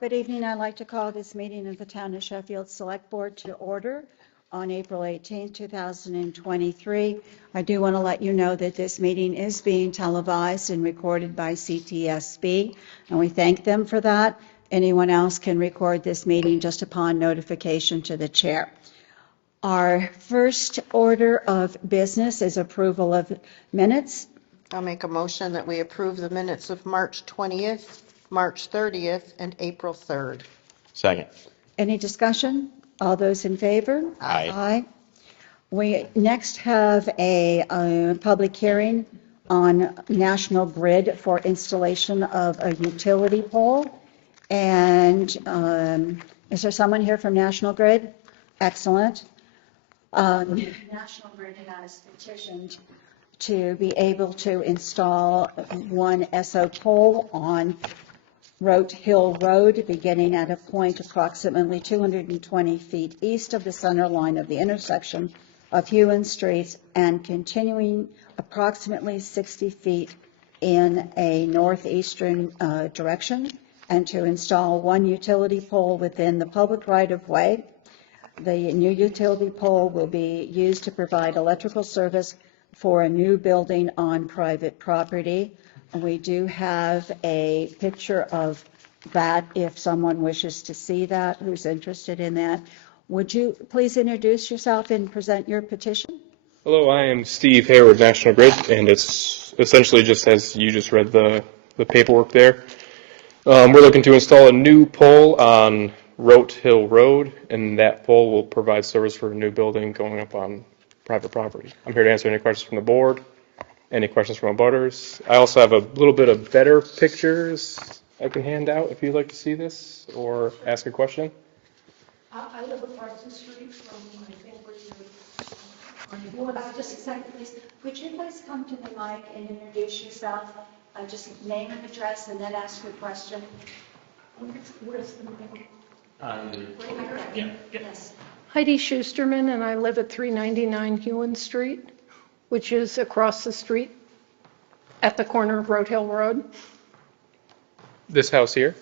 Good evening. I'd like to call this meeting of the Town of Sheffield Selectboard to order on April 18, 2023. I do want to let you know that this meeting is being televised and recorded by CTSB, and we thank them for that. Anyone else can record this meeting just upon notification to the chair. Our first order of business is approval of minutes. I'll make a motion that we approve the minutes of March 20th, March 30th, and April 3rd. Second. Any discussion? All those in favor? Aye. Aye. We next have a public hearing on National Grid for installation of a utility pole. And is there someone here from National Grid? Excellent. National Grid has petitioned to be able to install one SO pole on Rote Hill Road, beginning at a point approximately 220 feet east of the center line of the intersection of Hewan Streets and continuing approximately 60 feet in a northeastern direction, and to install one utility pole within the public right-of-way. The new utility pole will be used to provide electrical service for a new building on private property. We do have a picture of that if someone wishes to see that, who's interested in that. Would you please introduce yourself and present your petition? Hello, I am Steve Hayward, National Grid, and it's essentially just as you just read the paperwork there. We're looking to install a new pole on Rote Hill Road, and that pole will provide service for a new building going up on private property. I'm here to answer any questions from the board, any questions from abutters. I also have a little bit of better pictures I can hand out if you'd like to see this or ask a question. I live across the street from, I think, where you Just a second, please. Would you please come to the mic and introduce yourself? Just name and address and then ask your question. where's the name? Yes. Heidi Schusterman, and I live at 399 Hewan Street, which is across the street at the corner of Rote Hill Road. This house here?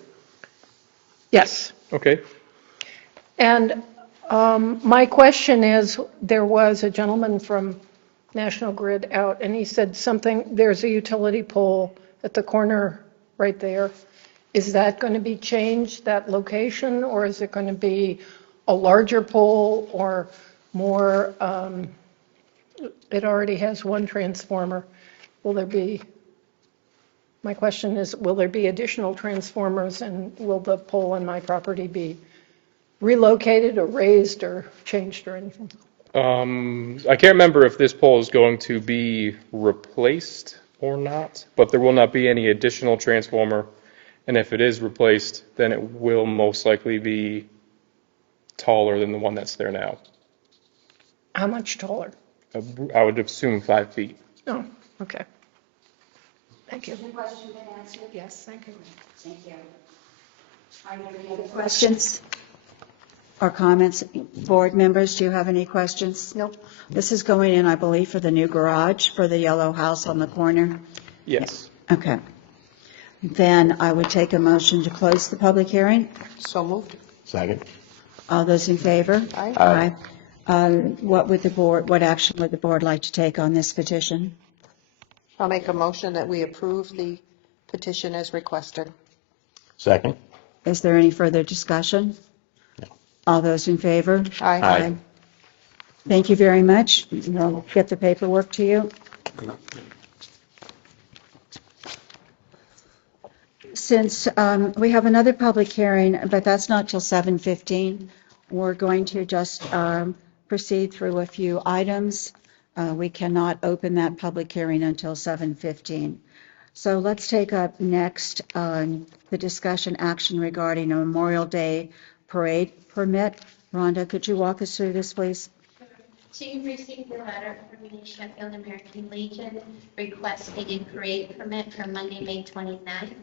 Yes. Okay. And my question is, there was a gentleman from National Grid out, and he said something, there's a utility pole at the corner right there. Is that going to be changed, that location, or is it going to be a larger pole or more? It already has one transformer. Will there be, my question is, will there be additional transformers, and will the pole on my property be relocated or raised or changed or anything? I can't remember if this pole is going to be replaced or not, but there will not be any additional transformer. And if it is replaced, then it will most likely be taller than the one that's there now. How much taller? I would assume 5 feet. Oh, okay. Thank you. Has your question been answered? Yes, thank you. Thank you. Are there any other questions or comments? Board members, do you have any questions? Nope. This is going in, I believe, for the new garage for the yellow house on the corner. Yes. Okay. Then I would take a motion to close the public hearing. So moved. Second. All those in favor? Aye. What action would the board like to take on this petition? I'll make a motion that we approve the petition as requested. Second. Is there any further discussion? No. All those in favor? Aye. Thank you very much. I'll get the paperwork to you. Since we have another public hearing, but that's not till 7:15, we're going to just proceed through a few items. We cannot open that public hearing until 7:15. So let's take up next the discussion action regarding a Memorial Day parade permit. Rhonda, could you walk us through this, please? So you received a letter from the Sheffield American Legion requesting a parade permit for Monday, May 29th.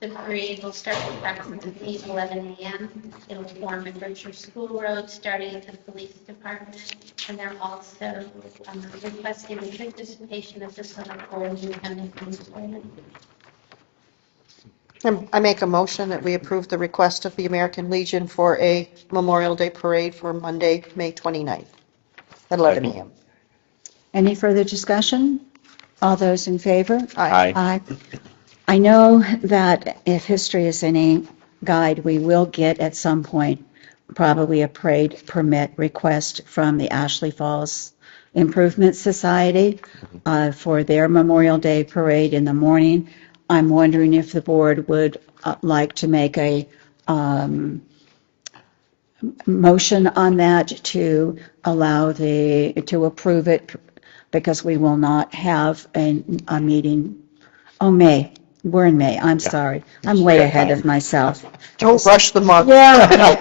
The parade will start approximately 11 a.m. It'll form in Berkshire School Road, starting at the police department, and they're also requesting the participation of the Select Board and County Police Department. I make a motion that we approve the request of the American Legion for a Memorial Day parade for Monday, May 29th, at 11 Second. a.m. Any further discussion? All those in favor? Aye. Aye. I know that if history is any guide, we will get at some point probably a parade permit request from the Ashley Falls Improvement Society for their Memorial Day parade in the morning. I'm wondering if the board would like to make a motion on that to allow to approve it, because we will not have a meeting. Oh, May. We're in May. I'm sorry. I'm way ahead of myself. Don't rush the month. Yeah,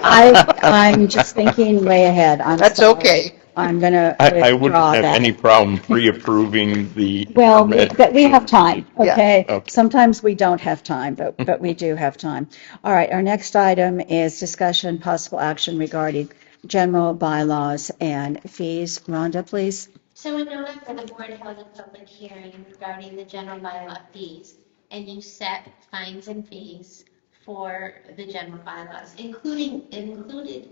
I'm just thinking way ahead. I'm That's sorry. okay. I'm going to I wouldn't withdraw have that. any problem pre-approving the Well, permit. but we have time, Yeah, okay? okay. Sometimes we don't have time, but we do have time. All right, our next item is discussion, possible action regarding general bylaws and fees. Rhonda, please. So in November, the board held a public hearing regarding the general bylaw fees, and you set fines and fees for the general bylaws, included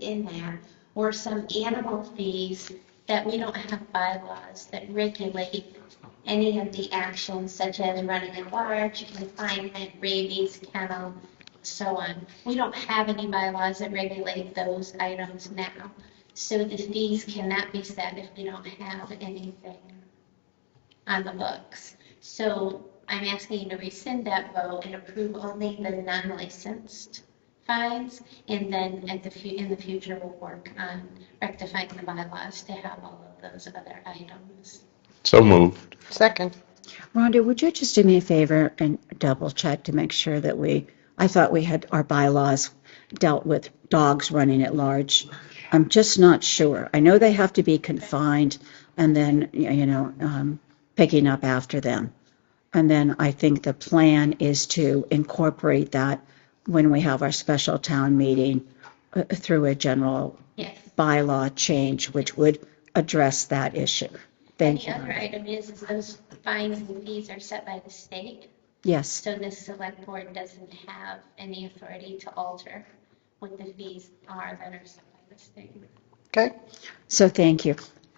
in that were some animal fees that we don't have bylaws that regulate any of the actions such as running at large, confinement, rabies, kennel, so on. We don't have any bylaws that regulate those items now. So the fees cannot be set if we don't have anything on the books. So I'm asking you to rescind that vote and approve only the non-licensed fines, and then in the future, we'll work on rectifying the bylaws to have all of those other items. So moved. second. Rhonda, would you just do me a favor and double check to make sure that I thought we had our bylaws dealt with dogs running at large. I'm just not sure. I know they have to be confined and then, picking up after them. And then I think the plan is to incorporate that when we have our special town meeting through a general Yes. bylaw change, which would address that issue. Thank you. The other item is those fines and fees are set by the state. Yes. So the select board doesn't have any authority to alter what the fees are that are set by the state. Okay, So thank you.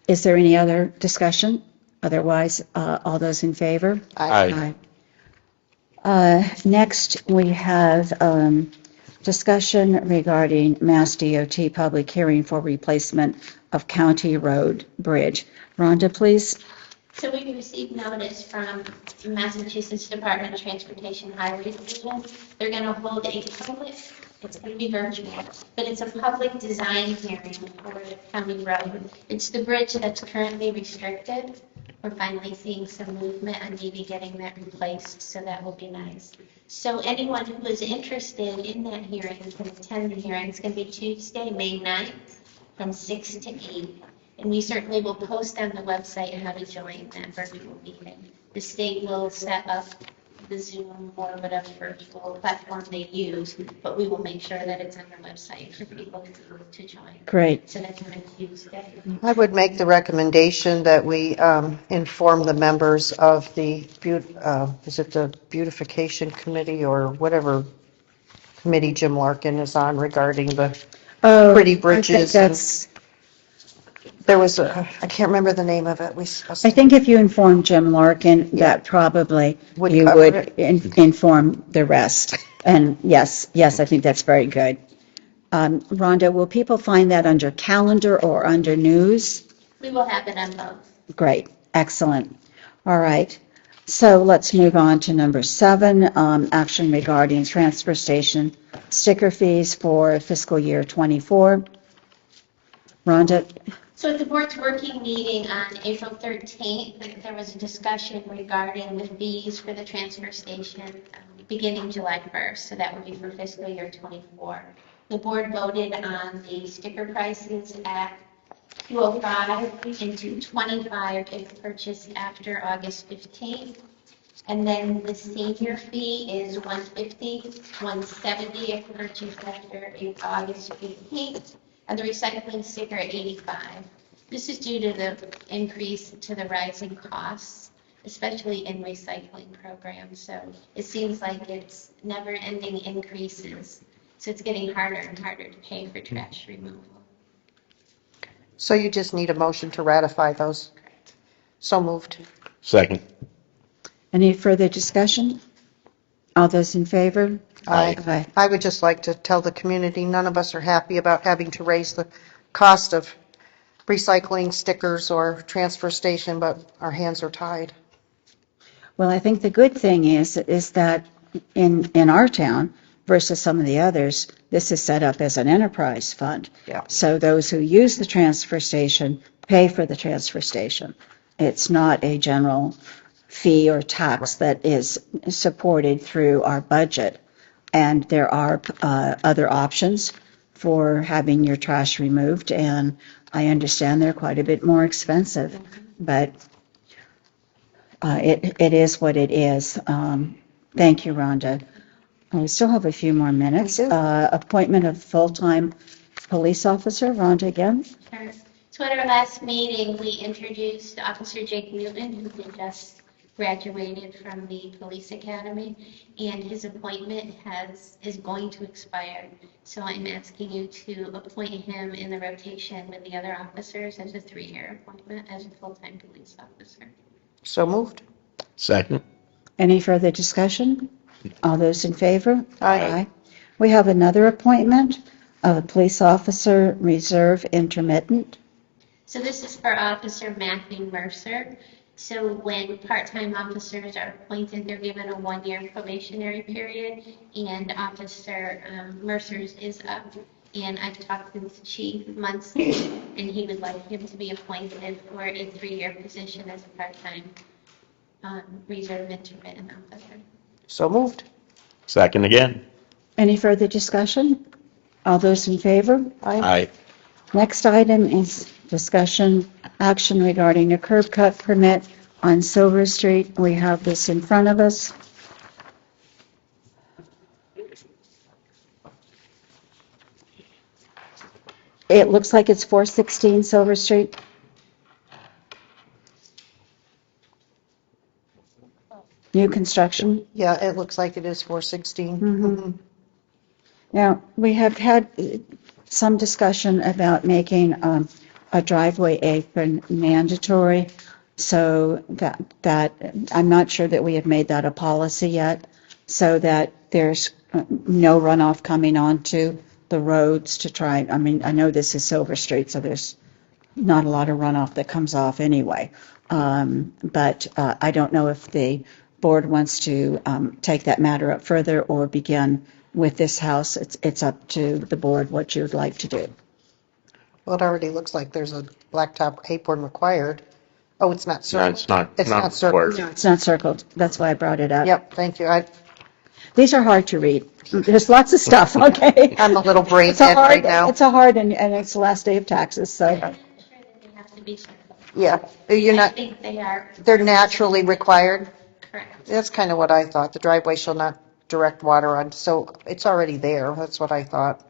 Is there any other discussion? Otherwise, all those in favor? Aye. Next, we have discussion regarding Mass DOT public hearing for replacement of County Road Bridge. Rhonda, please. So we received notice from Massachusetts Department of Transportation Highway Division. They're going to hold a public, it's going to be virtual, but it's a public design hearing for the county road. It's the bridge that's currently restricted. We're finally seeing some movement on maybe getting that replaced, so that will be nice. So anyone who is interested in that hearing can attend the hearing. It's going to be Tuesday, May 9th, from 6 to 8. And we certainly will post on the website how to join that virtual meeting. The state will set up the Zoom or whatever virtual platform they use, but we will make sure that it's on the website for people to join. Great. So that's on Tuesday. I would make the recommendation that we inform the members of the, is it the Beautification Committee or whatever committee Jim Larkin is on regarding the Oh, pretty I think bridges. that's, There was I can't remember the name of it. I think if you inform Jim Larkin, that probably Would you cover would it. inform the rest. And yes, I think that's very good. Rhonda, will people find that under calendar or under news? We will have it on both. Great, excellent. All right, so let's move on to number 7, action regarding transfer station sticker fees for fiscal year '24. Rhonda, So at the board's working meeting on April 13th, there was a discussion regarding the fees for the transfer station beginning July 1st. So that would be for fiscal year '24. The board voted on the sticker prices at $205 and $225 if purchased after August 15th. And then the senior fee is $150, $170 if purchased after August 15th, and the recycling sticker at $85. This is due to the increase to the rising costs. especially in recycling programs. So it seems like it's never-ending increases. So it's getting harder and harder to pay for trash removal. So you just need a motion to ratify those. So moved. Second. Any further discussion? All those in favor? Aye. Aye. I would just like to tell the community, none of us are happy about having to raise the cost of recycling stickers or transfer station, but our hands are tied. Well, I think the good thing is that in our town versus some of the others, this is set up as an enterprise fund. Yeah. So those who use the transfer station pay for the transfer station. It's not a general fee or tax that is supported through our budget. And there are other options for having your trash removed, and I understand they're quite a bit more expensive, but it is what it is. Thank you, Rhonda. We still have a few more minutes. We do. Appointment of full-time police officer, Rhonda again. Sure. So at our last meeting, we introduced Officer Jake Newton, who had just graduated from the police academy, and his appointment is going to expire. So I'm asking you to appoint him in the rotation with the other officers as a 3-year appointment as a full-time police officer. So moved. Second. Any further discussion? All those in favor? Aye. We have another appointment of a police officer, reserve intermittent. So this is for Officer Matthew Mercer. So when part-time officers are appointed, they're given a 1-year probationary period, and Officer Mercer's is up. And I've talked with the chief monthly, and he would like him to be appointed for a 3-year position as a part-time reserve intermittent officer. So moved. Second again. Any further discussion? All those in favor? Aye. Next item is discussion action regarding a curb cut permit on Silver Street. We have this in front of us. It looks like it's 416 Silver Street. New construction. Yeah, it looks like it is 416. Mhm. Now, we have had some discussion about making a driveway apron mandatory, so that I'm not sure that we have made that a policy yet, so that there's no runoff coming onto the roads to try, I mean, I know this is Silver Street, so there's not a lot of runoff that comes off anyway. But I don't know if the board wants to take that matter up further or begin with this house. It's up to the board what you'd like to do. Well, it already looks like there's a blacktop apron required. Oh, it's not No, circled? it's not. It's not circled. required. It's not circled. That's why I brought it up. Yep, thank you. These are hard to read. There's lots of stuff, okay? I'm a little brain It's a dead hard, right now. it's a hard, and it's the last day of taxes, so. I'm sure that they have to be circled. Yeah, you're I not, think they are. they're naturally required. Correct. That's kind of what I thought. The driveway shall not direct water on, so it's already there. That's what I thought.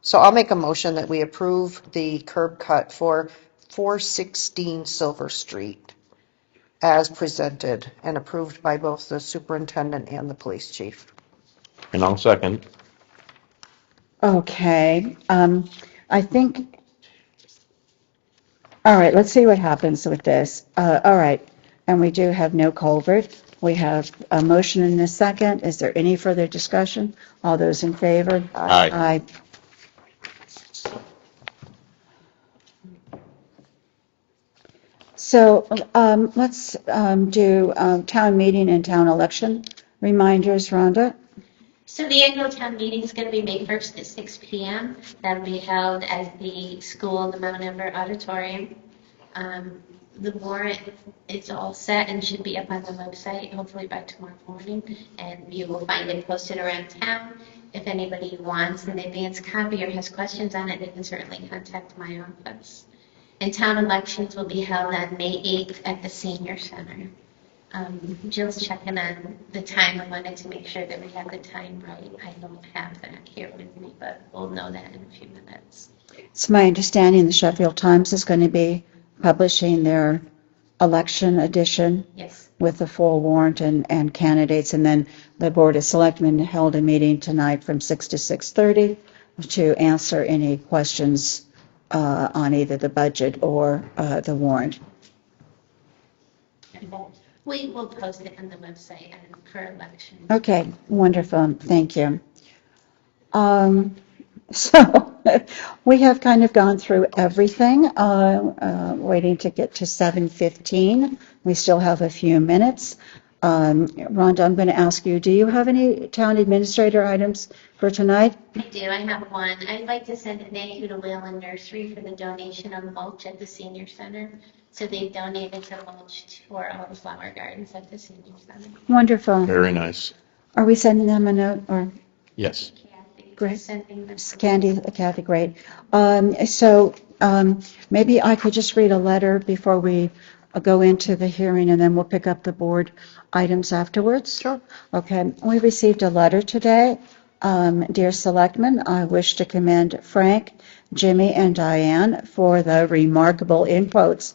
So I'll make a motion that we approve the curb cut for 416 Silver Street as presented and approved by both the superintendent and the police chief. And I'll second. Okay, I think, all right, let's see what happens with this. All right, and we do have no culvert. We have a motion and a second. Is there any further discussion? All those in favor? Aye. Aye. So let's do town meeting and town election reminders, Rhonda. So the annual town meeting is going to be May 1st at 6 p.m. That'll be held at the school, the Mount Ember Auditorium. The warrant is all set and should be up on the website hopefully by tomorrow morning, and you will find it posted around town. If anybody wants an advance copy or has questions on it, they can certainly contact my office. And town elections will be held on May 8th at the Senior Center. Jill's checking on the time. I wanted to make sure that we have the time right. I don't have that here with me, but we'll know that in a few minutes. It's my understanding the Sheffield Times is going to be publishing their election edition Yes. with the full warrant and candidates. And then the Board of Selectmen held a meeting tonight from 6 to 6:30 to answer any questions on either the budget or the warrant. We will post it on the website and for elections. Okay, wonderful, thank you. So we have kind of gone through everything, waiting to get to 7:15. We still have a few minutes. Rhonda, I'm going to ask you, do you have any town administrator items for tonight? I do, I have one. I'd like to send a thank you to Whalen Nursery for the donation of mulch at the senior center. So they donated the mulch for all the flower gardens at the senior center. Wonderful. Very nice. Are we sending them a note or? Yes. Kathy, Great. sending them. Kathy, great. So maybe I could just read a letter before we go into the hearing, and then we'll pick up the board items afterwards. Sure. Okay. We received a letter today. Dear Selectmen, I wish to commend Frank, Jimmy, and Diane for the remarkable inputs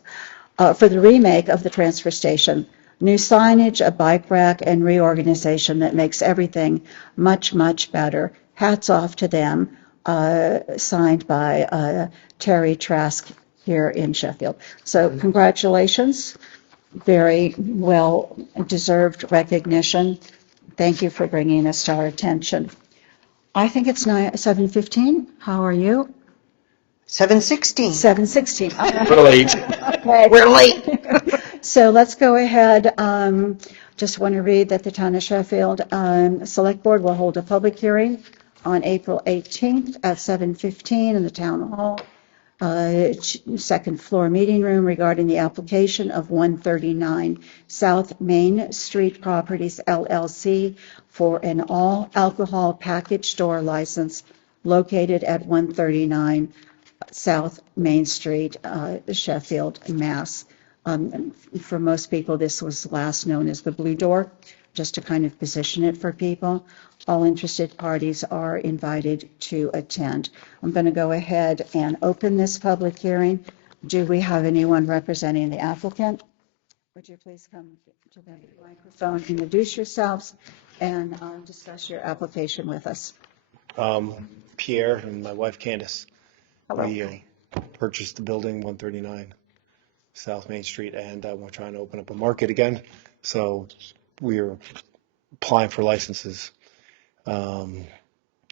for the remake of the transfer station. New signage, a bike rack, and reorganization that makes everything much, much better. Hats off to them, signed by Terry Trask here in Sheffield. So congratulations, very well deserved recognition. Thank you for bringing this to our attention. I think it's 7:15. How are you? 7:16. 7:16. We're late. We're late. So let's go ahead. Just want to read that the Town of Sheffield Select Board will hold a public hearing on April 18th at 7:15 in the Town Hall, second floor meeting room regarding the application of 139 South Main Street Properties LLC for an all alcohol package store license located at 139 South Main Street, Sheffield, Mass. For most people, this was last known as the Blue Door, just to kind of position it for people. All interested parties are invited to attend. I'm going to go ahead and open this public hearing. Do we have anyone representing the applicant? Would you please come to the microphone, introduce yourselves, and discuss your application with us? Pierre and my wife Candace. Hello. We purchased the building 139 South Main Street, and we're trying to open up a market again. So we're applying for licenses.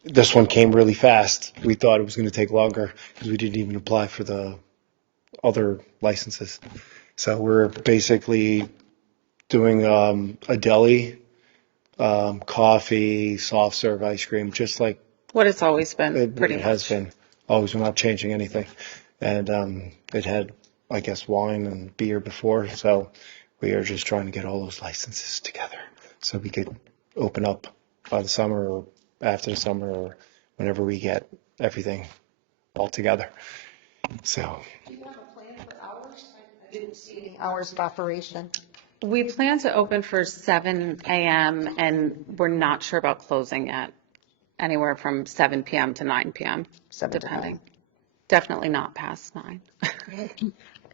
This one came really fast. We thought it was going to take longer because we didn't even apply for the other licenses. So we're basically doing a deli, coffee, soft serve ice cream, just like What it's always been, pretty it much. has been. Always, we're not changing anything. And it had, I guess, wine and beer before. So we are just trying to get all those licenses together so we could open up by the summer or after the summer or whenever we get everything all together. So Do you have a plan for hours? I didn't see any hours of operation. We plan to open for 7 a.m. and we're not sure about closing yet. Anywhere from 7 p.m. to 9 p.m., 7 to depending. Definitely not past 9.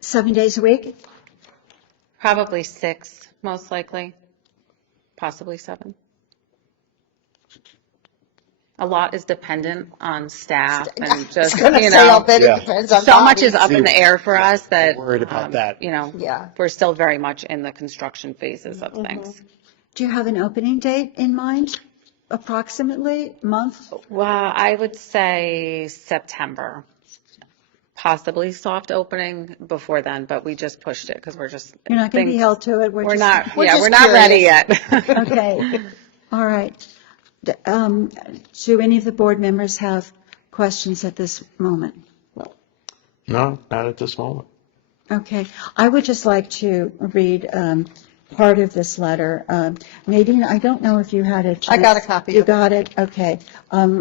7 days a week? Probably 6, most likely. Possibly 7. A lot is dependent on staff and just, I was you say, I'll know, bet Yeah. it depends on so much is bodies. up in the air for us that, worried about that. you know, Yeah. we're still very much in the construction phases of things. Do you have an opening date in mind, approximately, month? Well, I would say September. Possibly soft opening before then, but we just pushed it because we're just. You're not going to be things- held to it? We're not, we're yeah, just we're not ready curious. yet. Okay, all right. Do any of the board members have questions at this moment? No, not at this moment. Okay, I would just like to read part of this letter. Nadine, I don't know if you had a chance. I got a copy You of it. got it? Okay.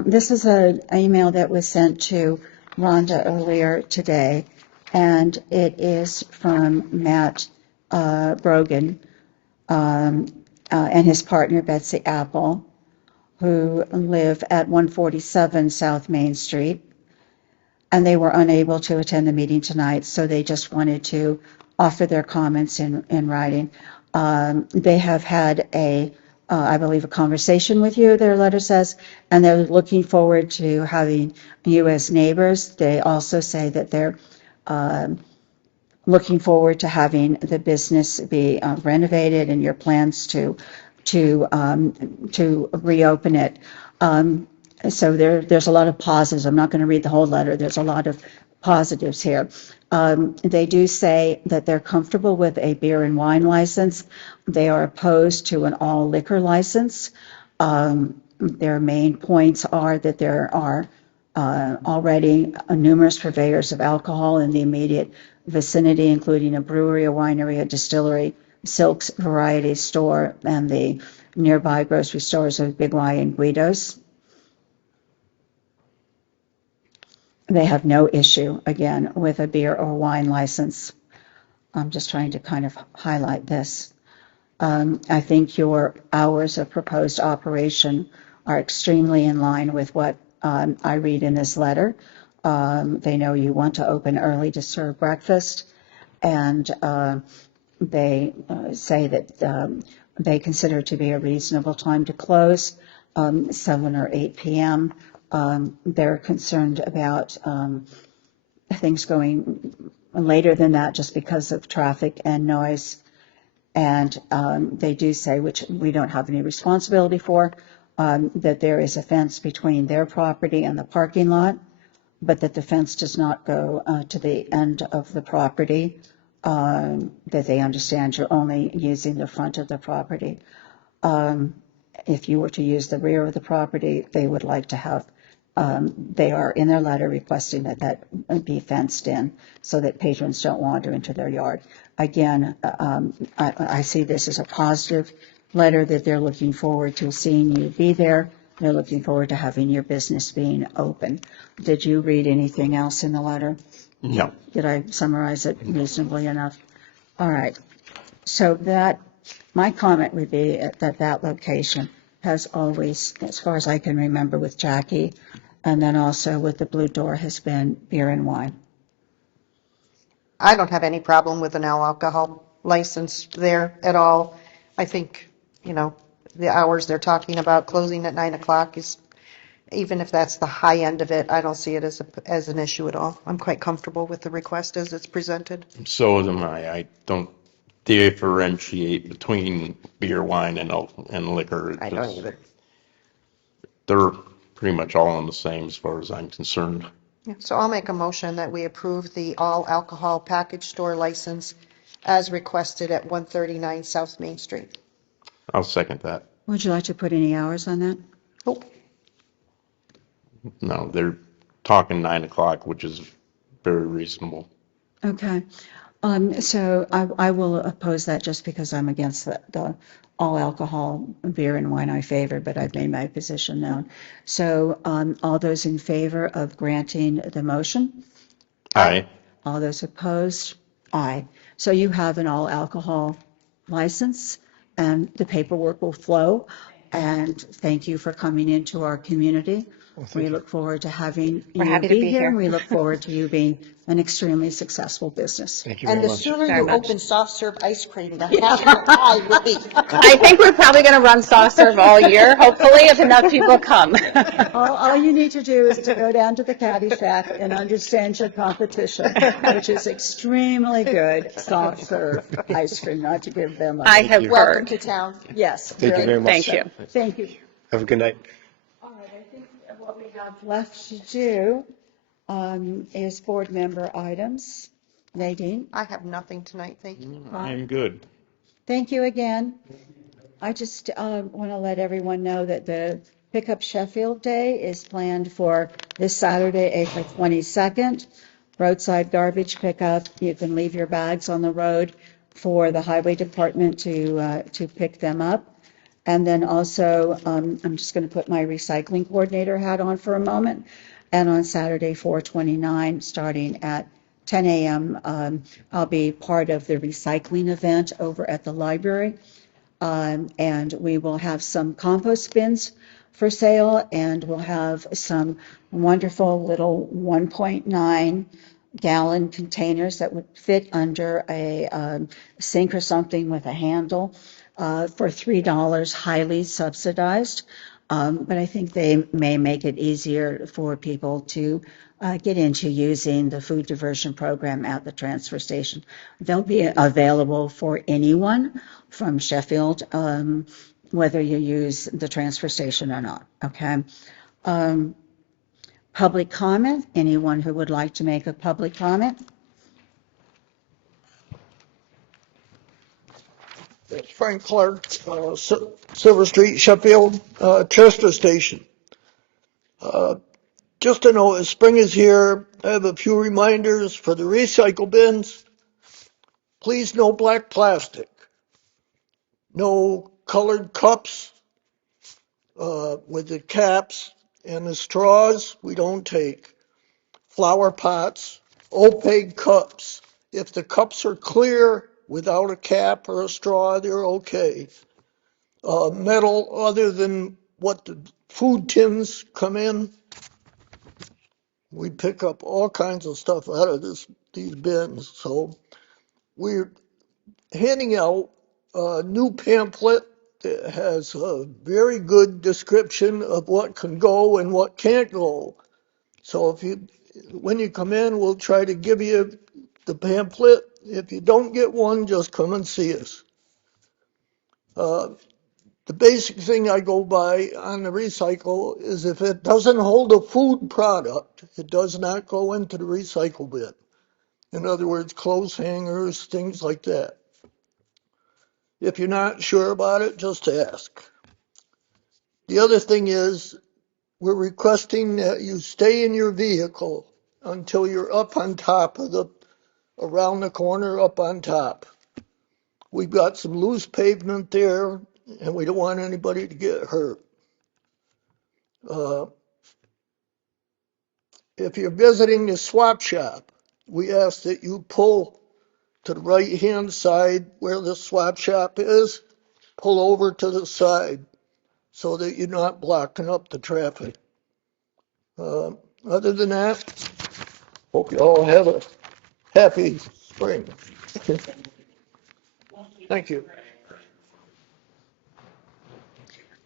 This is an email that was sent to Rhonda earlier today, and it is from Matt Brogan and his partner Betsy Apple, who live at 147 South Main Street. And they were unable to attend the meeting tonight, so they just wanted to offer their comments in writing. They have had I believe, a conversation with you, their letter says, and they're looking forward to having you as neighbors. They also say that they're looking forward to having the business be renovated and your plans to reopen it. So there's a lot of positives. I'm not going to read the whole letter. There's a lot of positives here. They do say that they're comfortable with a beer and wine license. They are opposed to an all liquor license. Their main points are that there are already numerous purveyors of alcohol in the immediate vicinity, including a brewery, a winery, a distillery, Silk's variety store, and the nearby grocery stores of Big Y and Guido's. They have no issue, again, with a beer or wine license. I'm just trying to kind of highlight this. I think your hours of proposed operation are extremely in line with what I read in this letter. They know you want to open early to serve breakfast, and they say that they consider it to be a reasonable time to close, 7 or 8 p.m. They're concerned about things going later than that just because of traffic and noise. And they do say, which we don't have any responsibility for, that there is a fence between their property and the parking lot, but that the fence does not go to the end of the property, that they understand you're only using the front of the property. If you were to use the rear of the property, they would like to have, they are in their letter requesting that be fenced in so that patrons don't wander into their yard. Again, I see this as a positive letter that they're looking forward to seeing you be there. They're looking forward to having your business being open. Did you read anything else in the letter? No. Did I summarize it reasonably enough? All right. So my comment would be that location has always, as far as I can remember with Jackie, and then also with the Blue Door, has been beer and wine. I don't have any problem with an alcohol license there at all. I think, the hours they're talking about closing at 9 o'clock is, even if that's the high end of it, I don't see it as an issue at all. I'm quite comfortable with the request as it's presented. So am I. I don't differentiate between beer, wine, and liquor. I don't either. They're pretty much all on the same as far as I'm concerned. Yeah, so I'll make a motion that we approve the all alcohol package store license as requested at 139 South Main Street. I'll second that. Would you like to put any hours on that? Nope. No, they're talking 9 o'clock, which is very reasonable. Okay. So I will oppose that just because I'm against the all alcohol beer and wine I favor, but I've made my position known. So all those in favor of granting the motion? Aye. All those opposed? Aye. So you have an all alcohol license and the paperwork will flow. And thank you for coming into our community. We look forward to having We're you happy to be here. here. And we look forward to you being an extremely successful business. Thank you And very the much. sooner Very you much. open soft serve ice cream, the happier I will be. I think we're probably going to run soft serve all year, hopefully, if enough people come. All you need to do is to go down to the caddy shack and understand your competition, which is extremely good soft serve ice cream, not to give them I a, have Welcome heard. to town. yes. Thank you very much. Thank you. Thank you. Have a good night. All right, I think what we have left to do is board member items. Nadine, I have nothing tonight, thank you. I'm good. thank you again. I just want to let everyone know that the Pickup Sheffield Day is planned for this Saturday, April 22nd. Roadside garbage pickup. You can leave your bags on the road for the highway department to pick them up. And then also, I'm just going to put my recycling coordinator hat on for a moment. And on Saturday, 4/29, starting at 10 a.m., I'll be part of the recycling event over at the library. And we will have some compost bins for sale, and we'll have some wonderful little 1.9 gallon containers that would fit under a sink or something with a handle for $3, highly subsidized. But I think they may make it easier for people to get into using the food diversion program at the transfer station. They'll be available for anyone from Sheffield, whether you use the transfer station or not, okay? Public comment, anyone who would like to make a public comment? It's Frank Clark, Silver Street, Sheffield, transfer station. Just to know, as spring is here, I have a few reminders for the recycle bins. Please, no black plastic. No colored cups with the caps and the straws, we don't take. Flower pots, opaque cups. If the cups are clear without a cap or a straw, they're okay. Metal other than what the food tins come in. We pick up all kinds of stuff out of these bins. So we're handing out a new pamphlet that has a very good description of what can go and what can't go. So when you come in, we'll try to give you the pamphlet. If you don't get one, just come and see us. The basic thing I go by on the recycle is if it doesn't hold a food product, it does not go into the recycle bin. In other words, clothes hangers, things like that. If you're not sure about it, just ask. The other thing is we're requesting that you stay in your vehicle until you're up on top of around the corner up on top. We've got some loose pavement there, and we don't want anybody to get hurt. If you're visiting the swap shop, we ask that you pull to the right-hand side where the swap shop is, pull over to the side so that you're not blocking up the traffic. Other than that, hope you all have a happy spring. Thank you.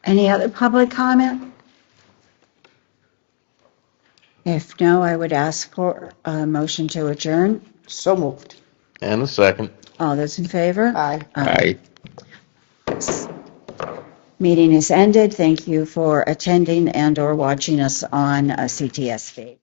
Any other public comment? If no, I would ask for a motion to adjourn. So moved. And a second. All those in favor? Aye. Aye. Meeting is ended. Thank you for attending and/or watching us on CTSV.